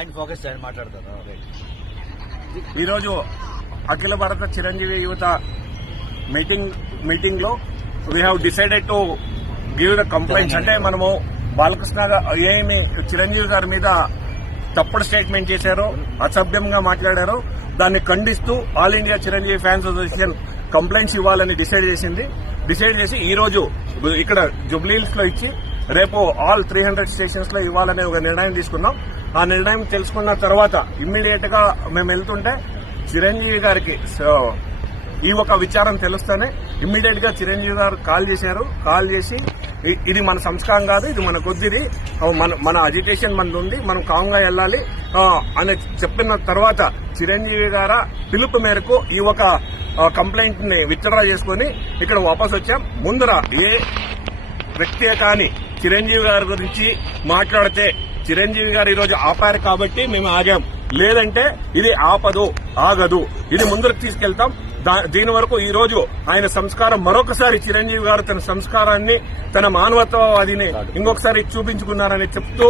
ఆయన ఫోకస్ చేయండి మాట్లాడతారు. ఈరోజు అఖిల భారత చిరంజీవి యువత మీటింగ్ లో we have decided to give the complaints. అంటే మనము బాలకృష్ణ ఏమి చిరంజీవి గారి మీద తప్పుడు స్టేట్మెంట్ చేశారో, అసభ్యంగా మాట్లాడారో దాన్ని ఖండిస్తూ all India Chiranjeevi fans association complaints ఇవ్వాలని డిసైడ్ చేసి ఈ రోజు ఇక్కడ జుబ్లీహిల్స్ లో ఇచ్చి రేపు ఆల్ 300 స్టేషన్స్ లో ఇవ్వాలనే ఒక నిర్ణయం తీసుకున్నాం. ఆ నిర్ణయం తెలుసుకున్న తర్వాత ఇమ్మీడియట్ గా మేము వెళ్తుంటే చిరంజీవి గారికి ఈ ఒక విచారం తెలుస్తేనే ఇమ్మీడియట్ గా చిరంజీవి గారు కాల్ చేసి ఇది మన సంస్కారం కాదు, ఇది మన కొద్దిది, మన అజిటేషన్ మనది ఉంది, మనం కాంగా వెళ్ళాలి అని చెప్పిన తర్వాత చిరంజీవి గారి పిలుపు మేరకు ఈ ఒక కంప్లైంట్ ని విత్డ్రా చేసుకుని ఇక్కడ వాపస్ వచ్చాం. ముందర ఏ వ్యక్తి కానీ చిరంజీవి గారి గురించి మాట్లాడితే చిరంజీవి గారు ఈరోజు ఆపారు కాబట్టి మేము ఆగాం, లేదంటే ఇది ఆగదు, ఇది ముందరకు తీసుకెళ్తాం. దీని వరకు ఈ రోజు ఆయన సంస్కారం మరొకసారి చిరంజీవి గారు తన సంస్కారాన్ని, తన మానవత్వవాదిని ఇంకొకసారి చూపించుకున్నారని చెప్తూ